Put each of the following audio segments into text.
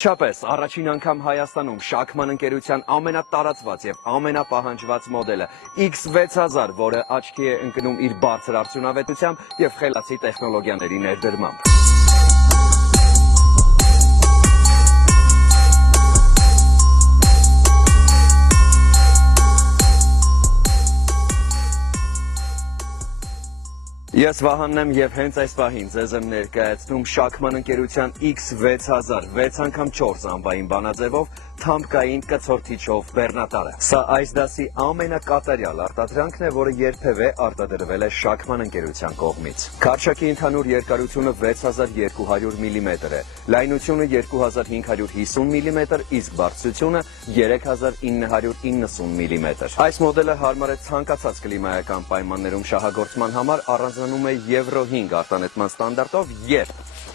Չապես, առաջին անգամ Հայաստանում շաքման ընկերության ամենատարածված և ամենապահանջված մոդելը X6000, որը աչքի է ընկնում իր բարձր արդյունավետությամբ և խելացի տեխնոլոգիաների ներդրմամբ։ Ես Վահանն եմ և հենց այս պահին ձեզ եմ ներկայացնում շաքման ընկերության X6000 6 անգամ 4 անվային բանաձևով թամբկային կցորդիչով բեռնատարը։ Սա այս դասի ամենակատարյալ արտադրանքն է, որը երբևէ արտադրվել է շաքման ընկերության կողմից։ Քարշակի ընդհանուր երկարությունը 6200 մմ է, լայնությունը 2550 մմ, իսկ բարձրությունը 3990 մմ։ Այս մոդելը հարմար է ցանկացած կլիմայական պայմաններում շահագործման համար առանձնանում է Եվրո 5 արտանետման ստանդարտով և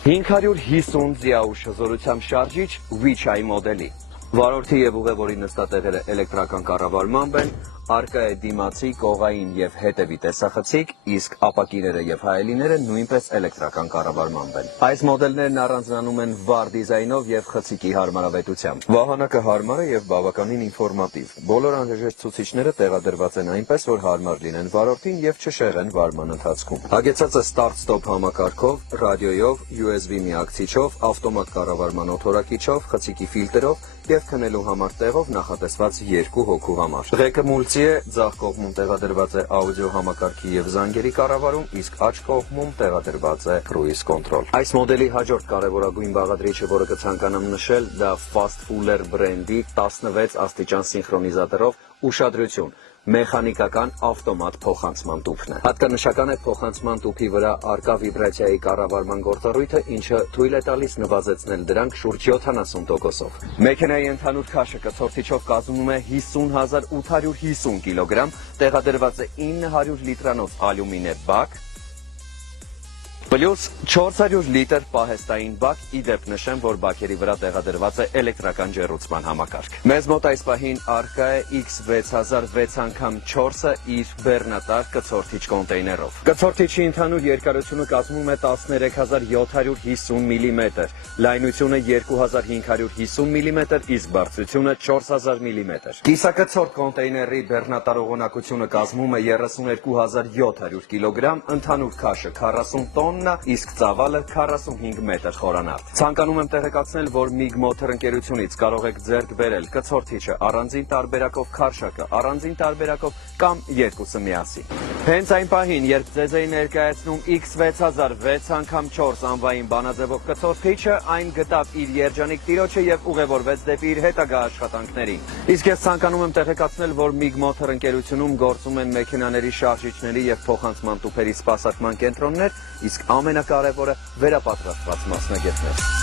550 ձիաուշ հզորությամբ շարժիչ Weichai մոդելի։ Վարորդի և ուղևորի նստատեղերը էլեկտրական կառավարմամբ են, առկա է դիմացի, կողային և հետևի տեսախցիկ, իսկ ապակիները և հայելիները նույնպես էլեկտրական կառավարմամբ են։ Այս մոդելներն առանձնանում են վառ դիզայնով և խցիկի հարմարավետությամբ։ Վահանակը հարմար է և բավականին ինֆորմատիվ։ Բոլոր անհրաժեշտ ցուցիչները տեղադրված են այնպես, որ հարմար լինեն վարորդին և չշեղեն վարման ընթացքում։ Հագեցած է start-stop համակարգով, ռադիոյով, USB միակցիչով, ավտոմատ կառավարման օդորակիչով, խցիկի ֆիլտրով և քնելու համար տեղով նախատեսված 2 հոգու համար։ Ղեկը մուլտի է, ձախ կողմում տեղադրված է աուդիո համակարգի և զանգերի կառավարում, իսկ աջ կողմում տեղադրված է cruise control։ Այս մոդելի հաջորդ կարևորագույն բաղադրիչը, որը կցանկանամ նշել, դա Fastfuller բրենդի 16 աստիճան սինխրոնիզատորով ուշադրություն մեխանիկական ավտոմատ փոխանցման տուփն է։ Հատկանշական է փոխանցման տուփի վրա առկա վիբրացիայի կառավարման գործառույթը, ինչը թույլ է տալիս նվազեցնել դրանք շուրջ 70%-ով։ Մեքենայի ընդհանուր քաշը կցորդիչով կազմում է 50850 կգ, տեղադրված է 900 լիտրանոց ալյումինե բակ, պլյուս 400 լիտր պահեստային բակ, ի դեպ նշեմ, որ բակերի վրա տեղադրված է էլեկտրական ջեռուցման համակարգ։ Մեզ մոտ այս պահին առկա է X6000 6x4-ը իր բեռնատար կցորդիչ կոնտեյներով։ Կցորդիչի ընդհանուր երկարությունը կազմում է 13750 մմ, լայնությունը 2550 մմ, իսկ բարձրությունը 4000 մմ։ Կիսակցորդ կոնտեյների բեռնատար ուղղունակությունը կազմում է 32700 կգ, ընդհանուր քաշը 40 տոննա, իսկ ծավալը 45 մետր խորանարդ։ Ցանկանում եմ տեղեկացնել, որ MIG Motor ընկերությունից կարող եք ձեռք բերել կցորդիչը առանձին տարբերակով, քարշակը առանձին տարբերակով կամ երկուսը միասին։ Հենց այն պահին, երբ ձեզ էի ներկայացնում X6000 6x4 անվային բանաձևով կցորդիչը, այն գտավ իր երջանիկ տիրոջը և ուղևորվեց դեպի իր հետագա աշխատանքներին։ Իսկ ես ցանկանում եմ տեղեկացնել, որ MIG Motor ընկերությունում գործում են մեքենաների շարժիչների և փոխանցման տուփերի սպասարկման կենտրոններ, իսկ ամենակարևորը վերապատրաստված մասնագետներ։